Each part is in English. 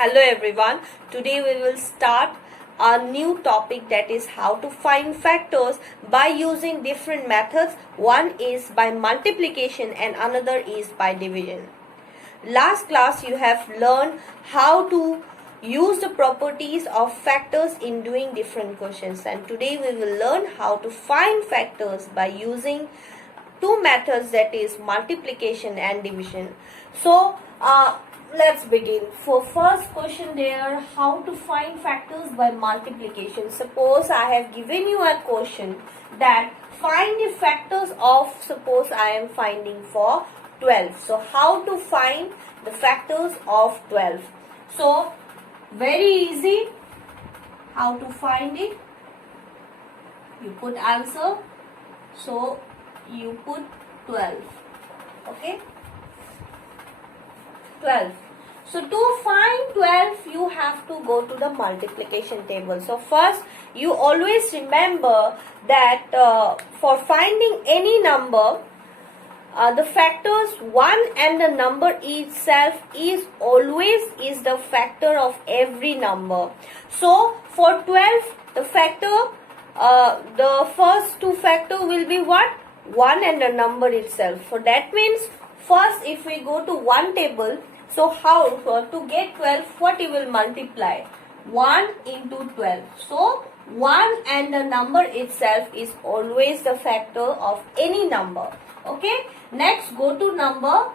Hello everyone. Today we will start a new topic, that is how to find factors by using different methods. One is by multiplication and another is by division. Last class you have learned how to use the properties of factors in doing different questions, and today we will learn how to find factors by using two methods, that is multiplication and division. So let's begin. For first question there, how to find factors by multiplication. Suppose I have given you a question that find the factors of, suppose I am finding for 12. So how to find the factors of 12? So very easy. How to find it? You put answer. So you put 12. Okay, 12. So to find 12 you have to go to the multiplication table. So first you always remember that for finding any number, the factors 1 and the number itself is always is the factor of every number. So for 12 the factor, the first two factor will be what? 1 and the number itself. So that means first if we go to one table, so how to get 12, what you will multiply? 1 into 12. So 1 and the number itself is always the factor of any number. Okay, next go to number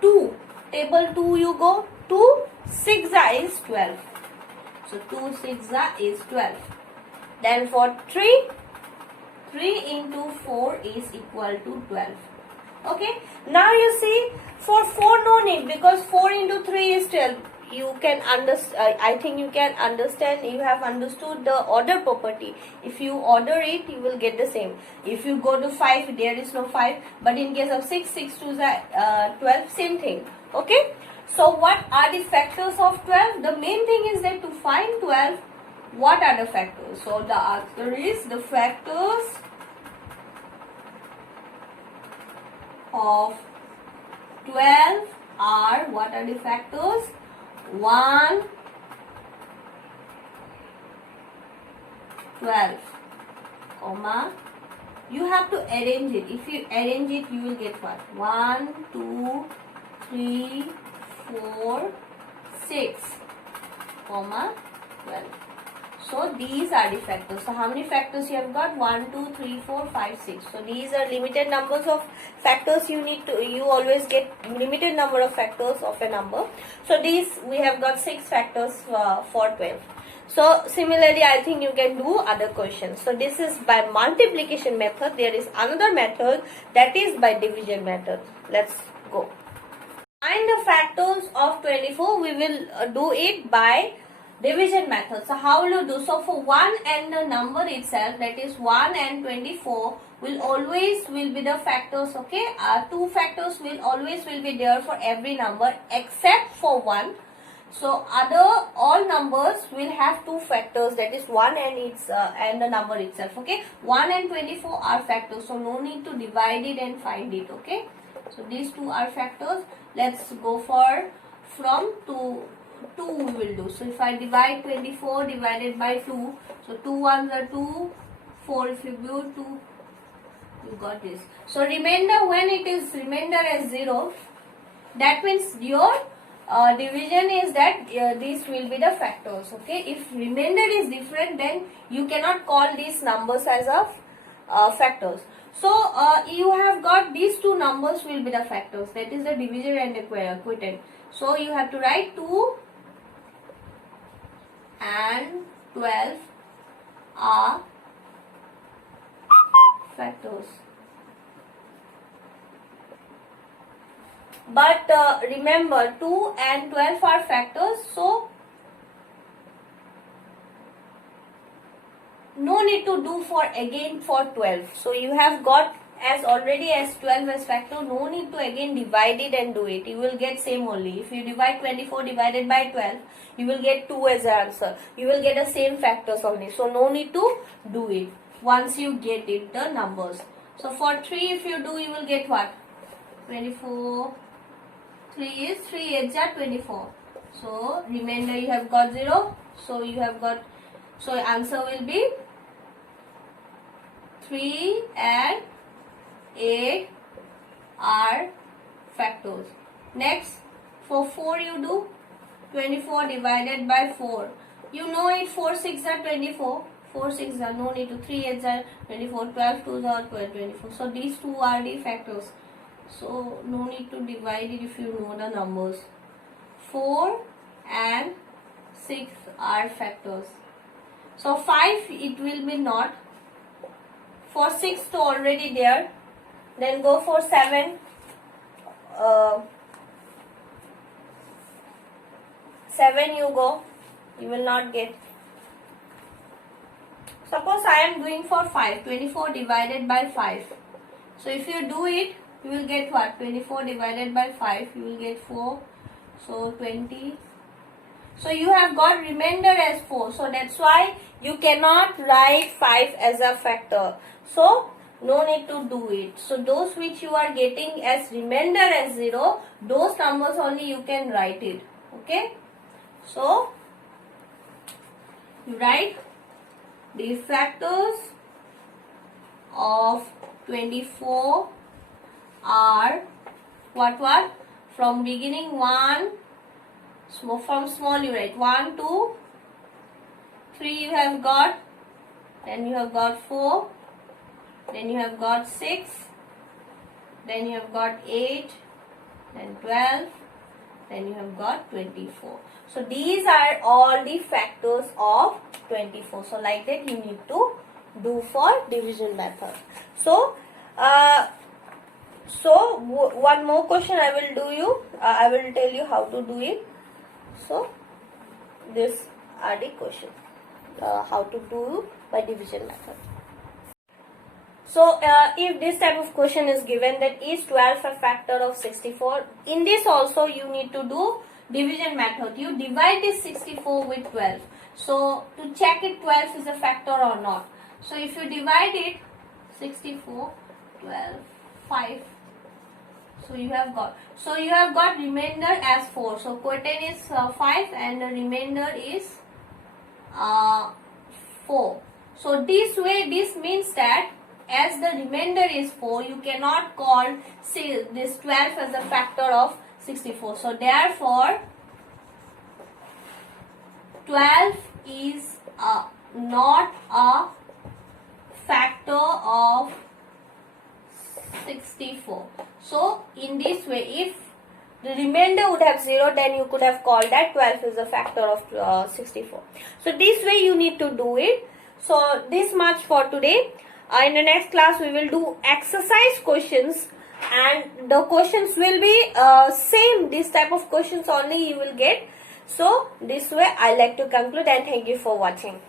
2. Table 2 you go. 2 6 is 12. So 2 6 is 12. Then for 3 into 4 is equal to 12. Okay, now you see for 4 no need, because 4 into 3 is 12. You can understand, I think you can understand, you have understood the order property. If you order it, you will get the same. If you go to 5, there is no 5, but in case of 6 to 12, same thing. Okay, so what are the factors of 12? The main thing is that to find 12, what are the factors? So the answer is the factors of 12 are, what are the factors? 1, 12, comma, you have to arrange it. If you arrange it, you will get what? 1, 2, 3, 4, 6, comma, 12. So these are the factors. So how many factors you have got? 1, 2, 3, 4, 5, 6. So these are limited numbers of factors. You always get limited number of factors of a number. So these we have got 6 factors for 12. So similarly I think you can do other questions. So this is by multiplication method. There is another method, that is by division method. Let's go. Find the factors of 24. We will do it by division method. So how will you do? So for 1 and the number itself, that is 1 and 24 will always be the factors. Okay, 2 factors will always be there for every number except for 1. So other all numbers will have 2 factors, that is 1 and its and the number itself. Okay, 1 and 24 are factors, so no need to divide it and find it. Okay, so these 2 are factors. Let's go for from 2 we will do. So if I divide 24 divided by 2, so 2 ones are 2, 4 if you do 2, you got this. So remainder, when it is remainder as 0, that means your division is that these will be the factors. Okay, if remainder is different, then you cannot call these numbers as a factors. So you have got these 2 numbers will be the factors, that is the division and the quotient. So you have to write 2 and 12 are factors. But remember 2 and 12 are factors, so no need to do for again for 12. So you have got as already as 12 as factor, no need to again divide it and do it. You will get same only. If you divide 24 divided by 12, you will get 2 as answer. You will get the same factors only. So no need to do it once you get it the numbers. So for 3 if you do, you will get what? 24. 3 is 3 8 are 24. So remainder you have got 0. So you have got, so answer will be 3 and 8 are factors. Next, for 4 you do 24 divided by 4. You know it, 4 6 are 24. 4 6 are, no need to, 3 8 are 24, 12 2 are 24. So these two are the factors. So no need to divide it if you know the numbers. 4 and 6 are factors. So 5 it will be not. For 6 to already there. Then go for 7. 7 you go. You will not get. Suppose I am doing for 5. 24 divided by 5. So if you do it, you will get what? 24 divided by 5. You will get 4. So 20. So you have got remainder as 4. So that's why you cannot write 5 as a factor. So no need to do it. So those which you are getting as remainder as 0, those numbers only you can write it. Okay. So you write the factors of 24 are what? From beginning 1, from small you write 1, 2, 3 you have got, then you have got 4, then you have got 6, then you have got 8, then 12, then you have got 24. So these are all the factors of 24. So like that you need to do for division method. So one more question I will do you. I will tell you how to do it. So these are the questions how to do by division method. So if this type of question is given, that is 12 a factor of 64, in this also you need to do division method. You divide this 64 with 12. So to check if 12 is a factor or not. So if you divide it 64, 12, 5. So you have got remainder as 4. So quotient is 5 and the remainder is 4. So this way, this means that as the remainder is 4, you cannot call this 12 as a factor of 64. So therefore 12 is not a factor of 64. So in this way, if the remainder would have 0, then you could have called that 12 is a factor of 64. So this way you need to do it. So this much for today. In the next class we will do exercise questions, and the questions will be same. This type of questions only you will get. So this way I like to conclude, and thank you for watching.